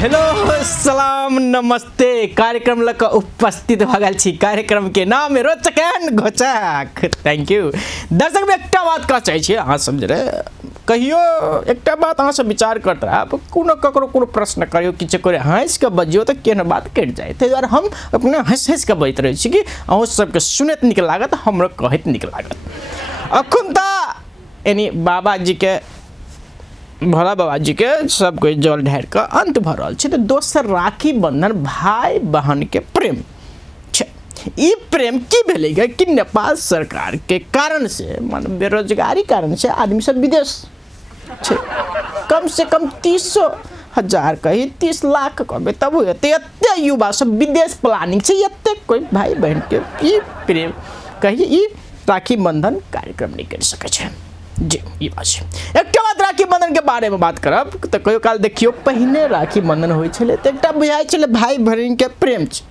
Hello सलाम नमस्ते कार्यक्रम लक उपस्थित भगल छी। कार्यक्रम के नाम है रोचक एंड घोचक। थैंक यू दर्शक में एकटा बात कह चाहे छी अहाँ समझ रहे कहियो एकटा बात अहाँ सब विचार करते रहे कोनो ककरो कोनो प्रश्न करियो किछु करे हंस के बजियो तो केना बात कट जाए ताहि दुआरे हम अपने हंस के बजैत रहे छी कि अहाँ सबके सुनैत नीक लागत हमरो कहैत नीक लागत। अखन त यानी बाबा जी के भोला बाबा जी के सब कोई जल ढार के अंत भ रहा है। तो दोसर राखी बंधन भाई बहन के प्रेम ई प्रेम की भेलै कि नेपाल सरकार के कारण से मान बेरोजगारी कारण से आदमी सब विदेश कम से कम 30,000 कही 30 लाख कहबे तब एते युवा सब विदेश प्लानिंग से एते कोई भाई बहन के ई प्रेम कही ई राखी बंधन कार्यक्रम नहीं कर सके छे जी। ये बात है एक बात राखी बंधन के बारे में बात करब तो कहियो काल देखियो पहिने राखी बंधन होय छले तो एकटा बुझाय छले भाई बहन के प्रेम छ।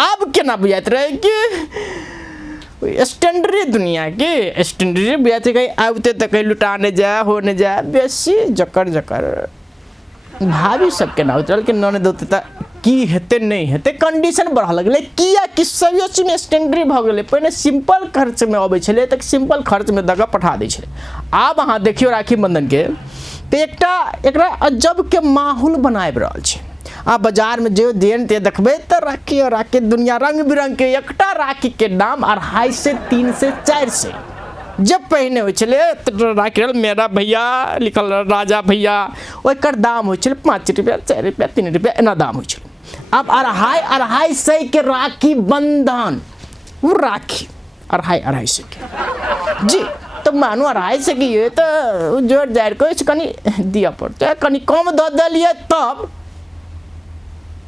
अब केना बुझाइत रहे कि स्टैंडर्ड दुनिया के स्टैंडर्ड बुझाइत रहे आबते तो कहीं लुटा नहीं जाए हो नहीं जाए बेसी जकर जकर भाभी सबके ना चल के नने दोते त की हेते नहीं हेते कंडीशन बढ़ लगले किया कि सभी चीज में स्टैंडर्ड भ गेले पहले सिंपल खर्च में आबै छले तक सिंपल खर्च में दगा पठा दै छले। आब अहाँ देखियो राखी बंधन के तो एकरा अजब के माहौल बनाए रहल छै। आ बाजार में जो देन ते देखबे तो राखी दुनिया रंग बिरंग के एकटा राखी के दाम 250 से 3 से 4 से जब पहने हो चले तो राखी मेरा भैया लिखल राजा भैया ओकर दाम हो चले 5 रुपया 4 रुपया 3 रुपया एना दाम हो चले। अब 250 के राखी बंधन वो राखी 250 के जी तो मानो 250 की ये तो जोड़ जाए को कनी दिया पड़ता है कनी कम दे दिलिए तब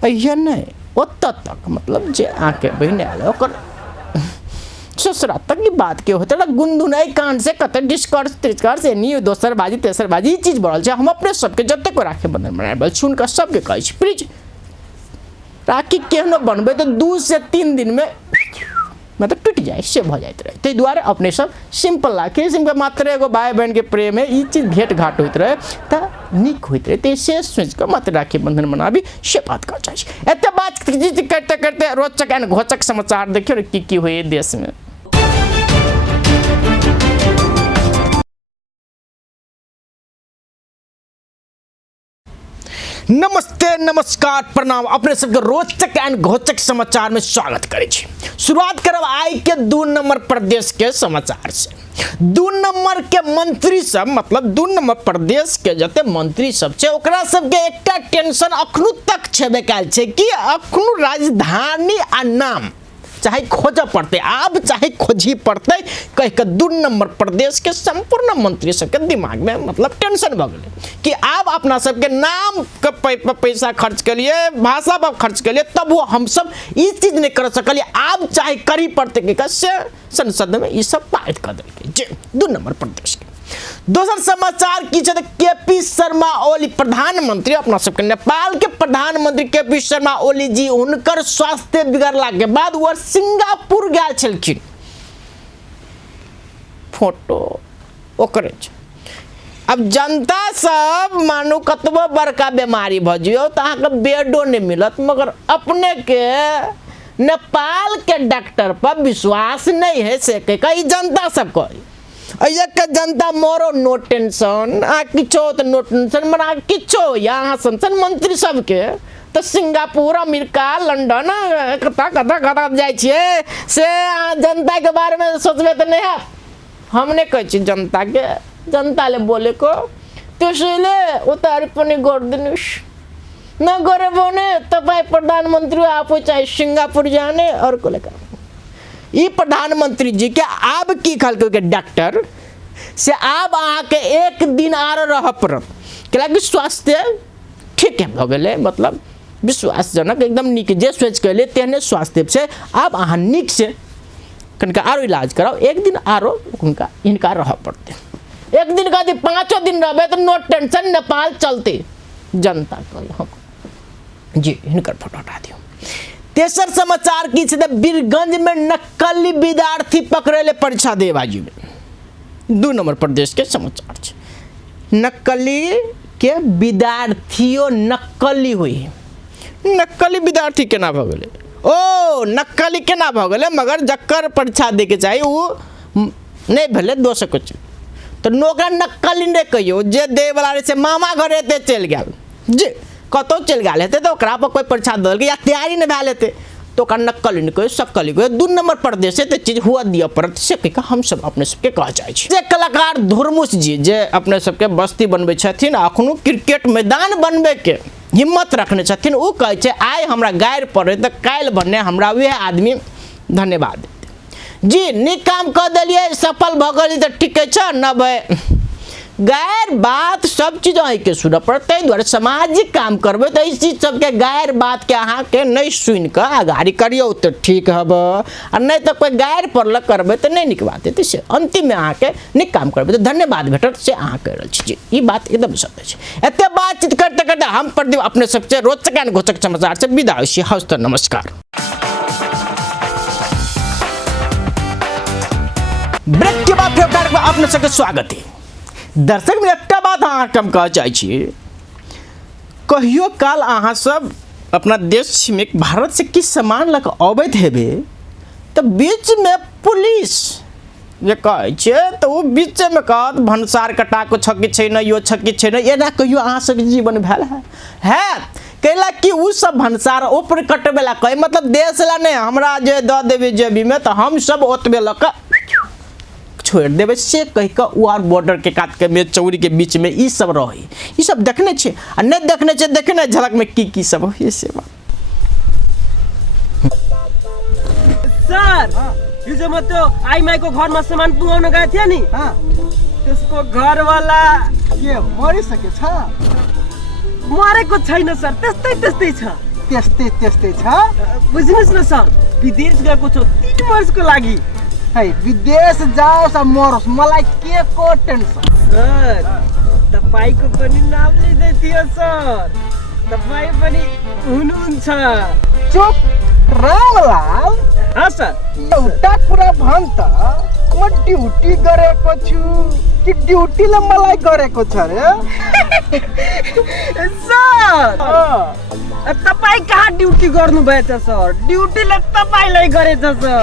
नहीं ओत तक मतलब जे आके बहन आल ससुरा तक की बात के होते गुनगुनाई कान से कत डिस्कर्स त्रिस्कर्स नहीं दोसर बाजी तेसर बाजी ई चीज बढ़ल हम अपने सबके जते को राखी बंधन बनाए सुन कर सबके कहे प्लीज राखी केहनो बनबे तो 2 से 3 दिन में मतलब टूट जाए से भ जाइत रहे ताहि दुआरे अपने सब सिंपल राखी सिंपल मात्र एगो भाई बहन के प्रेम है ई चीज भेंट घाट होइत रहे त निक होइत रहे ते से सोच के मात्र राखी बंधन बनाबी से बात कर चाहिए। एते बात करते करते रोचक एंड घोचक समाचार देखियो की होय देश में। नमस्ते नमस्कार प्रणाम अपने सबके रोचक एंड घोचक समाचार में स्वागत करे छी। शुरुआत करब आई के 2 नंबर प्रदेश के समाचार से। 2 नंबर के मंत्री सब मतलब 2 नंबर प्रदेश के जते मंत्री सब छे ओकरा सबके एकटा टेंशन अखनु तक छेबे काल छे कि अखनु राजधानी आ नाम चाहे खोज पड़ते अब चाहे खोजी पड़ते कह के 2 नंबर प्रदेश के संपूर्ण मंत्री सबके दिमाग में मतलब टेंशन भ गए कि अब अपना सबके नाम के पैसा खर्च के लिए भाषा पर खर्च के लिए तब वो हम सब ये चीज नहीं कर सकलिए अब चाहे करी पड़ते कि कैसे संसद में ये सब पारित कर देलके 2 नंबर प्रदेश के। दोसर समाचार की छे केपी शर्मा ओली प्रधानमंत्री अपना सबके नेपाल के प्रधानमंत्री केपी शर्मा ओली जी उनकर स्वास्थ्य बिगड़ला के बाद वो सिंगापुर गए छलखिन फोटो ओकरे अब जनता सब मानो कतबो बड़का बीमारी भजियो तो अहाँ के बेडो नहीं मिलत मगर अपने के नेपाल के डॉक्टर पर विश्वास नहीं है से कई जनता सब कही एक जनता मोरो नो टेंशन आ किछो तो नो टेंशन मना किछो यहाँ संसद मंत्री सबके तो सिंगापुर अमेरिका लंदन कता कता कता जाए छिए से जनता के बारे में सोचबे तो नहीं है हमने कहे जनता ले बोले को त्यसैले उतार पनि गर्दिनुस् नगरे भने तपाई प्रधानमंत्री आफू चाहे सिंगापुर जाने और को लेकर ये प्रधानमंत्री जी के अब की खल के डॉक्टर से अब आके एक दिन आर रह पड़त कि स्वास्थ्य ठीक है भ गए मतलब विश्वासजनक एकदम निक जे सोच के लिए तेहने स्वास्थ्य से अब अहाँ निक से कनका आरो इलाज कराओ एक दिन आरो उनका इनका रह पड़ते एक दिन का 5 दिन रहे तो नो टेंशन नेपाल चलते जनता को हम जी इनकर फोटो हटा दियो। तेसर समाचार की छे बीरगंज में नकली विद्यार्थी पकड़े परीक्षा दे बाजू में 2 नंबर प्रदेश के समाचार छे। नकली के विद्यार्थियों नक्कली हुई। नक्कली विद्यार्थी केना भ गेलै? ओ नक्कली केना भ गेलै? मगर जकर परीक्षा दे के चाहिए वो नहीं भेलै दोसर कुछ। तो नौकरा नक्कली नहीं कहियो, जे दे वाला रहे से मामा घर हेते चल गेल, जे कतौ चल गेल हेते तो ओकरा पर कोई परीक्षा दल के या तैयारी नहीं भेल हेते तो ओकरा नक्कली नहीं कहियो, सक्कली कहियो। 2 नंबर प्रदेश है तो चीज हुआ दिया पड़त से कह हम सब अपने सबके कह चाहे छी। जे कलाकार धुरमुस जी जे अपने सबके बस्ती बनबै छथिन, अखनो क्रिकेट मैदान बनबै के हिम्मत रखने छथिन, वो कहै छै आइ हमरा गायर पड़े तो काल्हि भने हमरा वह आदमी धन्यवाद देते। जी नीक काम कऽ देलिए, सफल भ गेली तो ठीक छै, न भाई गैर बात सब चीज अहीं के सुन पड़ते, द्वारे सामाजिक काम करबे तो इस चीज सबके गैर बात के अहाँ के नहीं सुन के आगाड़ी करियो तो ठीक हब, और नहीं तो कोई गैर पड़ल करबे तो नहीं निक बात है। से अंतिम में अहाँ के निक काम करबे तो धन्यवाद भेटत से अहाँ कह रहल छी। ई बात एकदम सत्य छै। एते बातचीत करते करते हम प्रदीप अपने सबसे रोचक एंड घोचक समाचार से विदा होई छी। हस्त नमस्कार। ब्रेक के बाद फिर कार्यक्रम अपने सबके स्वागत है। दर्शक में एक बात अहाँ हम कह चाहे छी, कहियो काल अहाँ सब अपना देश में भारत से किस सामान लग अबैत हेबे तो बीच में पुलिस जे कहै छै तो वो बीच में कहत भनसार कटा को छकी छै न, यो छकी छै न, एना कहियो अहाँ सब जीवन भेल है कैला कि उ सब भनसार ऊपर कटबे ला कहे, मतलब देश ला नहीं हमरा जे द देबे जेबी में तो हम सब ओतबे लक छोड़ देवे से कह के वार बॉर्डर के काट के में चौरी के बीच में ई सब रहे। ई सब देखने छे आ नहीं देखने छे देखने झलक में की सब ये से बात। सर ये जो मत आई माई को घर में सामान पुआने गए थे नी, हां त्यसको घर वाला के मरि सके छ? मरेको छैन सर, त्यस्तै त्यस्तै छ। त्यस्तै छ? बुझ्नुस् न सर, विदेश गएको छ 3 वर्षको लागि। है विदेश जाओस् मरोस् मलाई के को टेन्सन? सर तपाईको पनि नाम लिँदै थियो सर, तपाई पनि हुनुहुन्छ। चुप रामलाल। हाँ सर एउटा कुरा भन् त, म ड्युटी गरेको छु कि ड्युटीले मलाई गरेको छ रे? सर तपाई कहाँ ड्युटी गर्नु भएछ सर? ड्युटीले तपाईलाई गरेछ सर।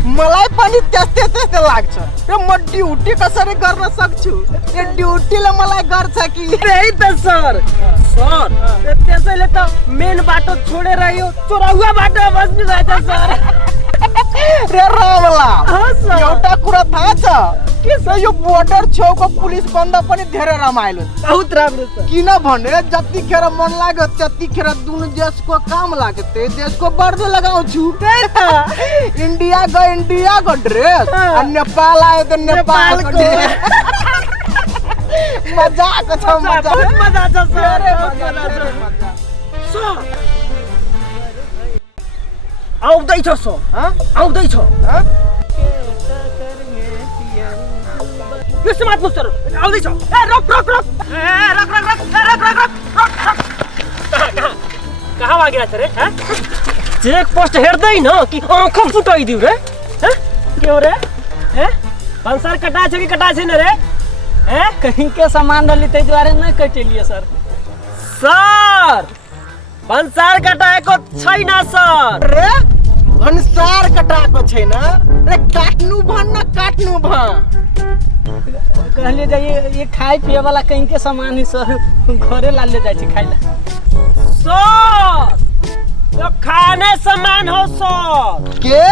मलाई पनि त्यस्तै लाग्छ र म ड्युटी कसरी गर्न सक्छु? यो ड्युटीले मलाई गर्छ कि? त्यही त सर। सर त्यसैले त मेन बाटो छोडेर यो चोराउवा बाटो बस्नु भएछ सर। रे रामलाल, हाँ सर। एउटा कुरा थाहा छ के छ? यो बोर्डर छेउको पुलिस बन्द पनि धेरै रमाइलो छ। बहुत राम्रो छ। किनभने जतिखेर मन लाग्यो त्यतिखेर दुनु देशको काम लाग्यो त्यही देशको बर्दो लगाउँछु। इन्डिया को ड्रेस और नेपाल आयो त नेपालको ड्रेस। मजाको छ, मजा छ सर। सर आउँदैछ सर, आउँदैछ। यो समात्नु सर, आउँदैछ। ए रोक रोक रोक, ए रोक रोक रोक, ए रोक रोक रोक। कहाँ भागिरा छ रे? चेक पोस्ट हेर्दैन कि आँखा फुटाइदिउ रे? के हो रे? भंसार कटा छ कि कटा छैन रे? कहीं के सामान रही ते द्वारे न कटेलिए सर। सर भंसार कटाएको छैन सर। रे भंसार कटाएको छैन रे? काट्नु भन्न काट्नु भ। कहले जाइए ये खाए पिए वाला कहीं के सामान ही सर, घरे ला ले जाए छी खाइला। सर यो खाने सामान हो सर। के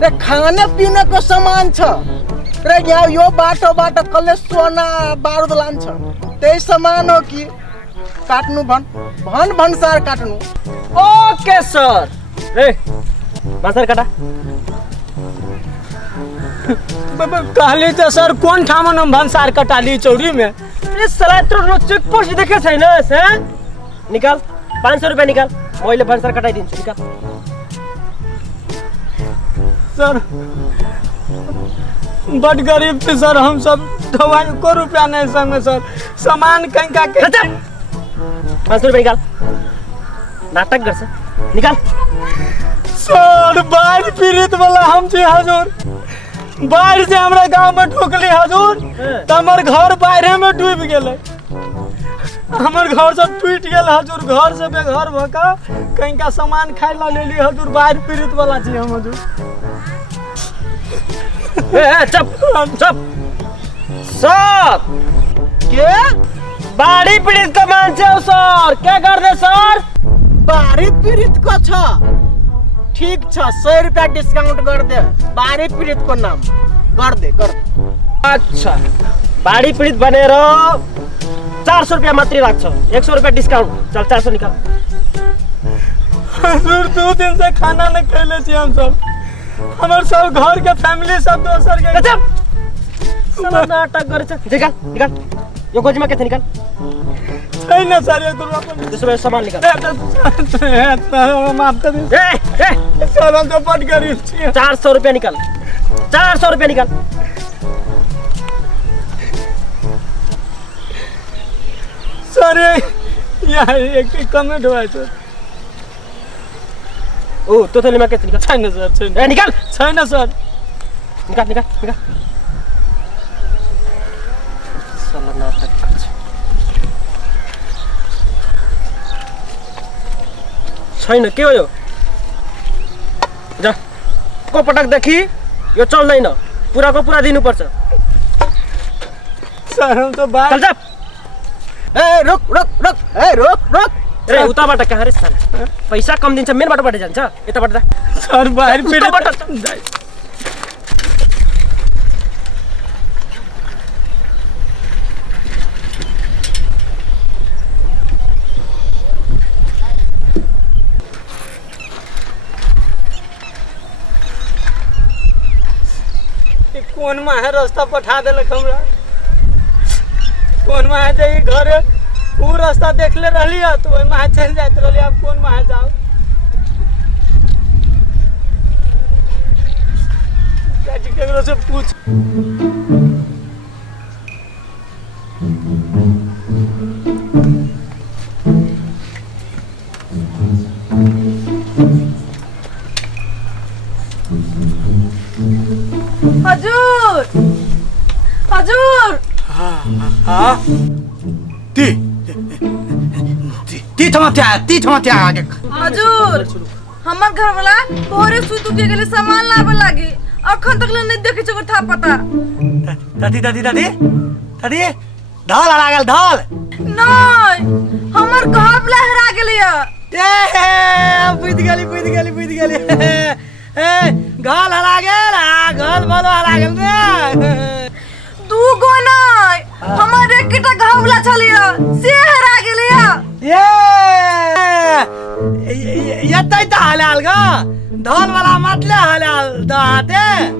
रे खाने पीने को सामान छ रे? यहाँ यो बाटो बाटो कसले सोना बारुद लान्छ त्यही सामान हो कि? काट्नु भन भंसार काट्नु। Okay sir. ए भंसार काटा। कहली तो सर कौन ठामन हम भंसार कटाली चौरी में? ए साला तो चेक पोस्ट देखे छैन से? निकाल 500 रुपया निकाल, मैले भंसार कटाइदिन्छु। निकाल सर। बड़ गरीब थे सर हम सब, दवाई को रुपया नहीं संग सर, सामान कहीं का के 500 रुपया निकाल। नाटक गर्छ, निकाल। सर बाढ़ पीड़ित वाला हम छी हजुर, बाढ़ से हमरा गांव में ठोकली हजूर तो हमर घर बाढ़े में डूब गेले। हमर घर सब टूट गेल हजूर, घर से बेघर भका कहीं का सामान खाए ला लेली हजूर, बाढ़ पीड़ित वाला छी हम हजूर। चुप चुप सर के बाढ़ी पीड़ित का मान छे सर, क्या कर दे सर? बाढ़ी पीड़ित को छ ठीक छ 100 रुपया डिस्काउंट कर दे, बाढ़ी पीड़ित को नाम कर दे कर दे। अच्छा बाढ़ी पीड़ित बने रहो, 400 रुपया मात्र राख 100 रुपया डिस्काउंट, चल 400 निकाल। हजूर 2 दिन से खाना न खैले छी हम सब, हमर सब घर के फैमिली सब दोसर के। साला नाटक करे छ, निकाल निकाल यो गोजी में के निकाल। छै न सर ये गुरु अपन दूसरा सामान निकाल। माफ कर दे ए सर, हम तो बड़ गरीब छी। 400 रुपया निकाल, 400 रुपया निकाल। सर ये एक कमेंट हुआ है सर। ओ तो थैली में के निकाल। छै न सर, छै न। ए निकाल, छै न सर। निकाल निकाल निकाल। साला नाटक कर छ। छैन के हो यो? जा को पटक देखी यो चल्दैन, पूरा को पूरा दिनु पर्छ। सर हम तो बाहर चल जा। ए रुक रुक रुक, ए रुक रुक। रे उताबाट कहाँ रे साला? पैसा कम दिन्छ, मेन बाटोबाट जान्छ, यताबाट जा। सर बाहर उताबाट पीड़ित कौन माहे रास्ता पठा देलक हमरा, कौन माहे जाई घर ऊ रास्ता देखले रहली तो ओइ माहे चल जात रहली, अब कौन माहे जाओ? जाके केकरो से पूछ। हजूर हजूर हाँ ती थमा आगे। हजूर हमर घर वाला भोरे सुतु के गेले सामान लावे लागी, अखन तक नहीं देखे छको था पता। दादी दादी दादी दादी ढाल आ गेल ढाल। नहीं हमर घर वाला हरा गेले ए बुझ गेली ए गाल हरा गेल, गाल बोलो हरा गेल रे। दू गो नहीं हमर एकटा घर वाला छलिया से हरा गेले। ये त हालाल ग ढोल वाला मतलब हालाल दाते हैं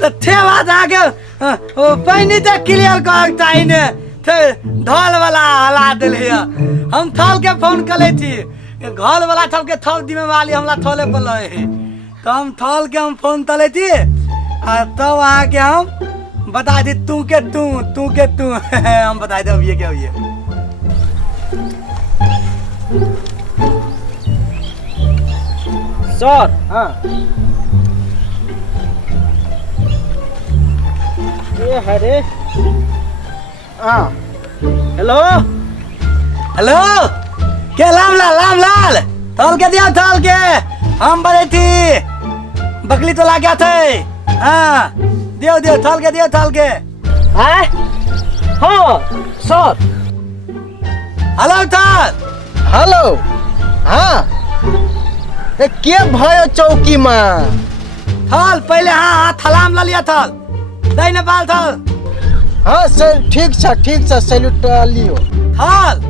तो थे बात आगे ओ पैनी तक क्लियर कर चाहिए थे ढोल वाला हला दिले। हम थल के फोन कर थी, घर वाला थल के थल दिमे वाली हमला थले बोले है, तो हम थल के हम फोन तले थी तो वहाँ के हम बता दी तू के तू हम बता दे अब ये क्या हुई। सर हाँ ये हरे हाँ हेलो हेलो के लाम लाल थल के दिया थल के हम बड़े थी बकली तो ला गया थे। हाँ दियो थल के दियो थल के। हाँ हाँ सर हेलो थल हेलो हाँ के भयो चौकी में थल पहले हाँ थलाम ला लिया थल दई नेपाल थल। हाँ सर ठीक छ सैल्यूट लियो थल।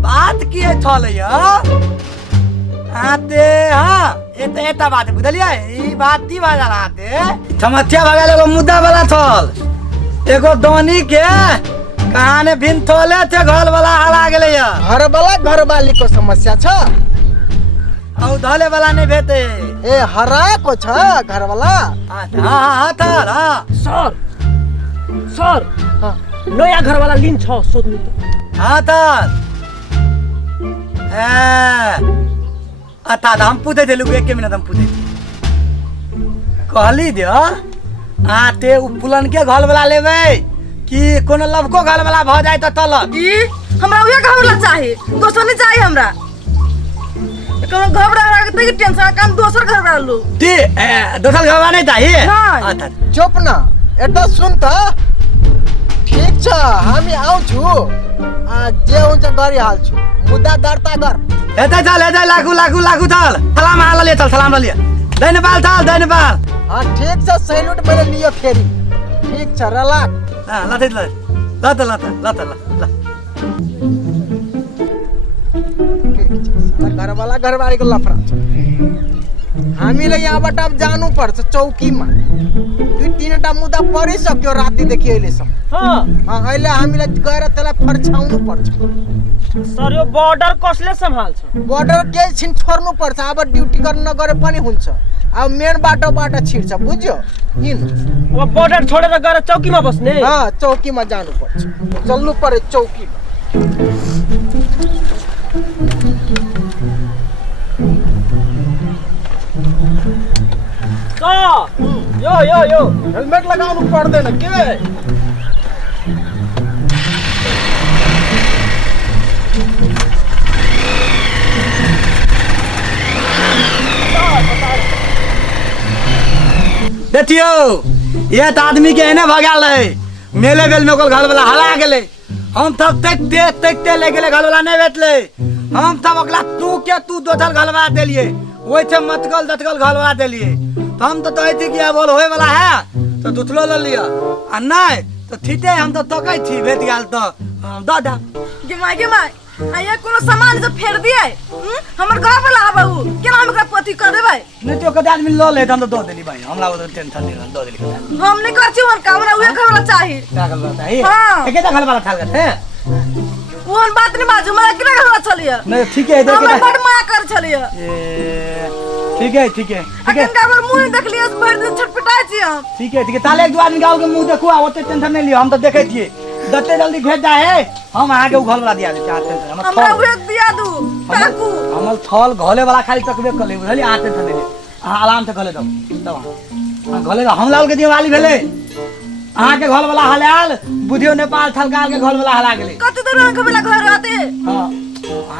बात की है थल आते हाँ एता बात है बुझलिए ई बात ती बाजा आते समस्या भगाले एगो मुद्दा वाला थल एगो दोनी के कहाने भिन थोले थे घर वाला हला गेले घर वाली को समस्या छ औ धले वाला नहीं भेटे ए हरा को छ घर वाला। हां थल हां सर नया घर वाला लिन छ सोध्नु त। हां थल अता हम पूछे थे लोग एक मिनट हम पूछे कहली दियो आते उ पुलन के घर वाला लेबै कि कोनो लवको घर वाला भ जाए त तलक ई हमरा उहे घर वाला चाही, दोसर नहीं चाही हमरा। कोनो घर वाला के तई टेंशन काम दोसर घर वाला लो। ती दोसर घर वाला नहीं चाहिए नहीं। चुप न एटा सुन त ठीक छ हामी आउँछु जे हुन्छ गरिहाल्छु मुद्दा दर्ता गर। हेतै चल हेतै लागु चल सलाम हाल ले चल सलाम ले दै नेपाल चल दै नेपाल। हाँ ठीक छ सैलुट मैले लियो फेरि ठीक छ रलाक। घरवाला घरवारीको लफरा छ। हामीले यहाँबाट अब जानुपर्छ चौकीमा। 2-3वटा मुद्दा परिसक्यो रातिदेखि अहिलेसम्म। अहिले हामीलाई गएर त्यसलाई फर्छाउनु पर्छ। सर यो बॉर्डर कसले सम्हाल्छ? बोर्डर के छिन छोड्नु पर्छ। अब ड्युटी गर्न नगरे पनि हुन्छ। अब मेन बाटोबाट छिर्छ बुझ्यो। अब बॉर्डर छोडेर गएर चौकीमा बस्ने? चौकीमा जानुपर्छ। चल्नु पर्यो चौकीमा। यो हेलमेट लगाउनु पर्दैन के? देखियो ये तो आदमी के एने भगाल है मेले बेल में घर वाला हला गेले। हम तब तक ले गेले घर वाला नहीं बेचले। हम तब अगला तू दोसर घर वाला देलिए वही से मतगल दतगल घर वाला देलिए। तो हम तो थी कि अब होए वाला है तो दूसरो ले लिया आ नहीं तो ठीके हम तो तकै थी भेट गेल तो दादा गेमाई आया कोनो सामान जो फेर दिए हमर घर वाला आबा उ केना हम एकरा पति कर देबै? नहीं तो कदे आदमी लो ले हम तो दो देली भाई हमरा वो टेंशन नहीं दो देली। हम नहीं कर छी उन काम ना उहे घर वाला चाही। क्या घर वाला चाहिए? हाँ। एकेटा घर वाला थाल है ओहन बात नहीं बाजू हमरा केना घर वाला चलिए। नहीं ठीक है हमरा बड़ माया कर चलिए। ठीक है अखन का हमर मुंह देख लियो भर दिन छटपटाई छी हम। ठीक है ताले एक दो आदमी गाँव के मुंह देखो ओते टेंशन नहीं लियो हम तो देखे थिए दत्ते जल्दी भेज जाए हम आगे उ घर वाला दिया दे चाहते हैं हमरा उहे दिया दू काकू हमल थल घोले वाला खाली तकबे कर ले बुझली आ टेंशन नहीं ले आराम से घोले दो घोले हम लाल के दिए वाली भेले अहाँ के घर वाला हलाल बुधियो नेपाल थलकाल के घर वाला हला गेले। कते दूर हम वाला घर रहते? हां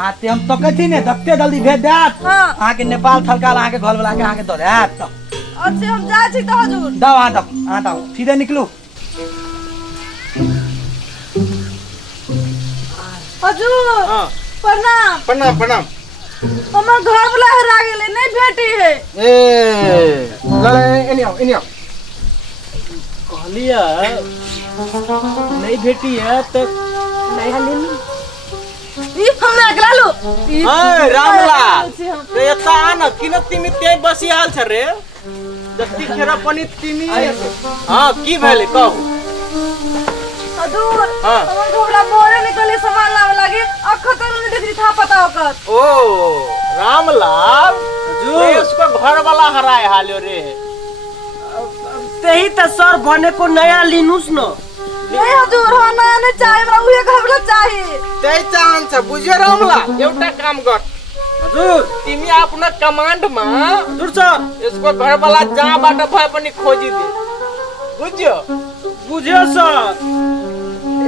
आते हम तो कहती ने दत्ते जल्दी भेज देत। अहाँ के नेपाल थलकाल अहाँ के घर वाला के अहाँ के दो देत तो अच्छा हम जा छी तो हजूर दो आ दो सीधे निकलू। हजूर प्रणाम प्रणाम। हमर घर वाला हरा गेले नहीं भेटी है। लले एनी आओ कहलिया नहीं भेटी है तो नहीं हलिन ई हमरा अगला लो रामला रे यता आन किन तिमी त्यही बसिहाल छ रे जति खेर पनि तिमी हां की भेले कहू? हजूर हमर घर वाला मोरे निकले सामान लावे लागे अखर तक नहीं देखली था पता ओकर। ओ रामलाल हजूर इसको घर वाला हराए हाल्यो रे। तेही त सर बने को नया लिनुस न नहीं हजूर हो ना नहीं चाहिए हमरा उहे घर वाला चाहिए। त्यही चाहन्छ बुझ्यो रामला एउटा काम गर हजूर तिमी आफ्नो कमान्डमा हजूर सर यसको घर वाला जहाँबाट भए पनि खोजिदे बुझ्यो? बुझ्यो सर।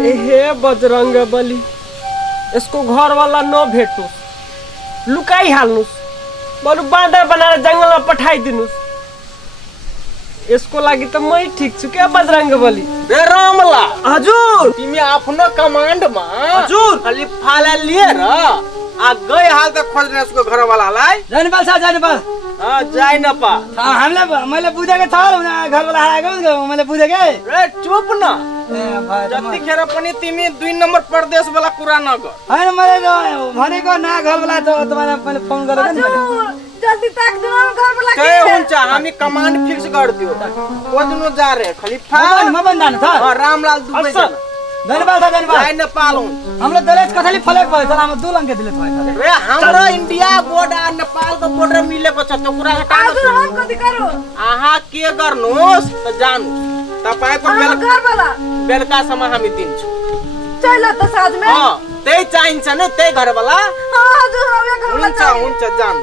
हे बजरंग बली इसको घर वाला न भेटू लुकाई हाल्नुस बरु बाँदर बनाएर जंगलमा पठाई दिनुस यसको लागि त मै ठीक छु क्या बजरंग बली? रे रामला हजुर तिमी आफ्नो कमान्डमा हजुर खाली फाला लिएर आ गए हाल त खोज्न यसको घर वालालाई जानेपाल साहब जानेपाल जाय न पा हामीले मैले बुझेको छ घर वाला हराएको मैले बुझेकै। रे चुप न जतिखेर पनि तिमी 2 नम्बर प्रदेश वाला कुरा नगर। हैन मैले भनेको ना घर वाला त तपाईलाई मैले फोन गरेको नि मैले जल्दी तक दिन घर वाला के हुन्छ हामी कमान्ड फिक्स गर्दियो खोज्नु जा रे खलीफा म पनि जानु छ रामलाल दुबै जना धन्यवाद था धन्यवाद जाय नेपाल हाम्रो दलेज कथाली फलेक भयो सर हाम्रो 2 लङ्के दिले भयो रे हाम्रो इन्डिया बोर्डर आ नेपालको बोर्डर मिलेको छ त्यो कुरा हटाउनु। हजुर हम कति करू आहा के गर्नुस् त जानु तपाईको घर वाला बेलुकासम्म हामी दिन्छौँ। चल त साथ में त्यही चाहिन्छ नि त्यही घर वाला। हां हजुर हम घर वाला हुन्छ जानु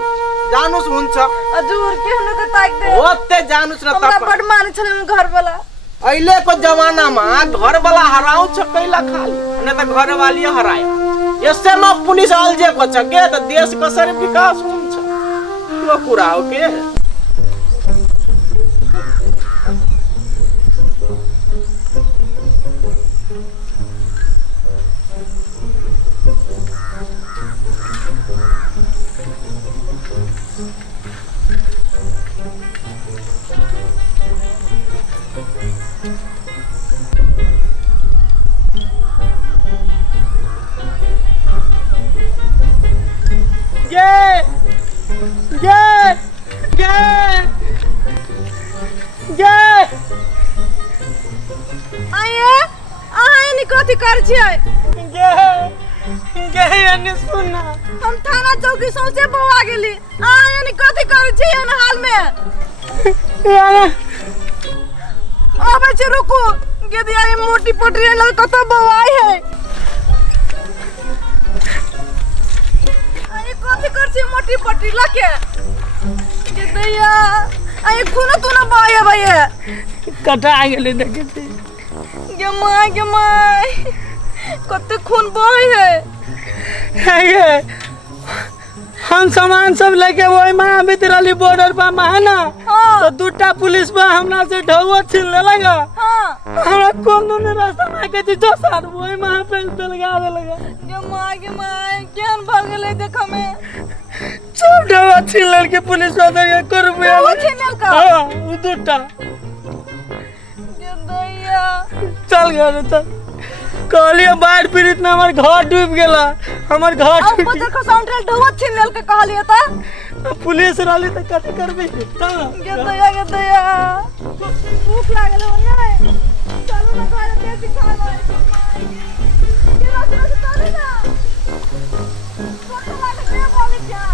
जानुस हुन्छ हजुर के हुनु त ताक दे ओते जानुस न हमरा तप बड माने छ हम घर वाला अहिलेको जमानामा घरवाला हराउँछ कैला खाली अनि त घरवाली हरायो यसैमा पुलिस अल्झेको छ के त देश कसरी विकास हुन्छ त्यो कुरा हो के आये आहाय नि कथि कर छियै सुनना हम थाना चौकी सौसे बवा गेली आहाय नि कथि कर छियै एहन हाल में अबे छै रुकू यदि आई मोटी पटरी लग कत बवाई है आई कथि कर छियै मोटी पटरी लके के दैया आई खून तू ना बाय भैया कटा गेले देखे गे माय कते खून बहै है हम सामान सब लेके वही माँ बितरली बॉर्डर पर है ना तो दूटा पुलिस पर हमरा से ढौआ छीन ले लगा हमरा कोनो ने रास्ता में के जो सार वही माँ पे लगा दे लगा गे माय केहन भ गेलै देख में सब ढौआ छीन ले के पुलिस वाला 1 रुपया ढौआ छीन लेल का हां वो दूटा गे दैया चल घर चल कहलिए बाढ़ पीड़ित में हमार घर डूब गेला हमार घर अब बजर का साउंड्रेल ढौआ छीन लेल के कहलिए त पुलिस वाली तो कट करबे चल गे दैया भूख लागल हो नै चलो ना घर देसी खाना के रास्ता से चले ना फोटो वाले के बोले क्या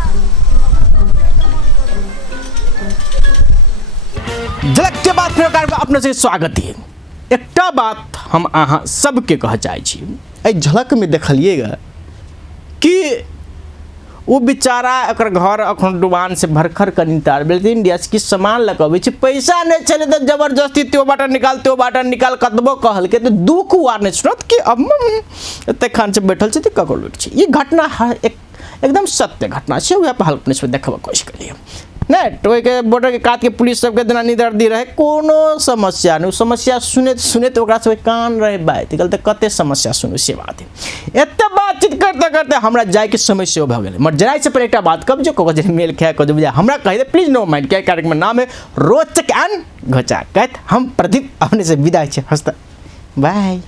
झलक के बाद फिर कार्यक्रम अपने से स्वागत है। एकटा बात हम अहाँ सबके कह चाहे छी एहि झलक में देखलिएगा कि वो बेचारा एकर घर अखन डुबान से भरखर कनी तार बेलती इंडिया से किछु सामान लऽ कऽ अबै छै पैसा नहि छलै तऽ जबरदस्ती त्यो बाटा निकाल कतबो कहलकै तऽ दुख वार नहि सुनत कि अब एते खान से बैठल छै तऽ ककरो लुट छै ई घटना एकदम सत्य घटना छै वएह पर हल्का से देखबा कोशिश करिए नहीं टोय के बॉर्डर के काट के पुलिस सबके देना निदर्दी रहे कोनो समस्या नहीं समस्या सुने तो ओकरा सब कान रहे बात गलत कते समस्या सुनू से बात है एते बातचीत करते करते हमरा जाय के समय से भ गेलै मर जराय से पहले एकटा बात कब जो कह जे मेल खाय कह जो हमरा कह दे प्लीज नो माइंड के कार्यक्रम में नाम है रोचक एंड घोचा कहत हम प्रदीप अपने से विदा छै हंसता बाय।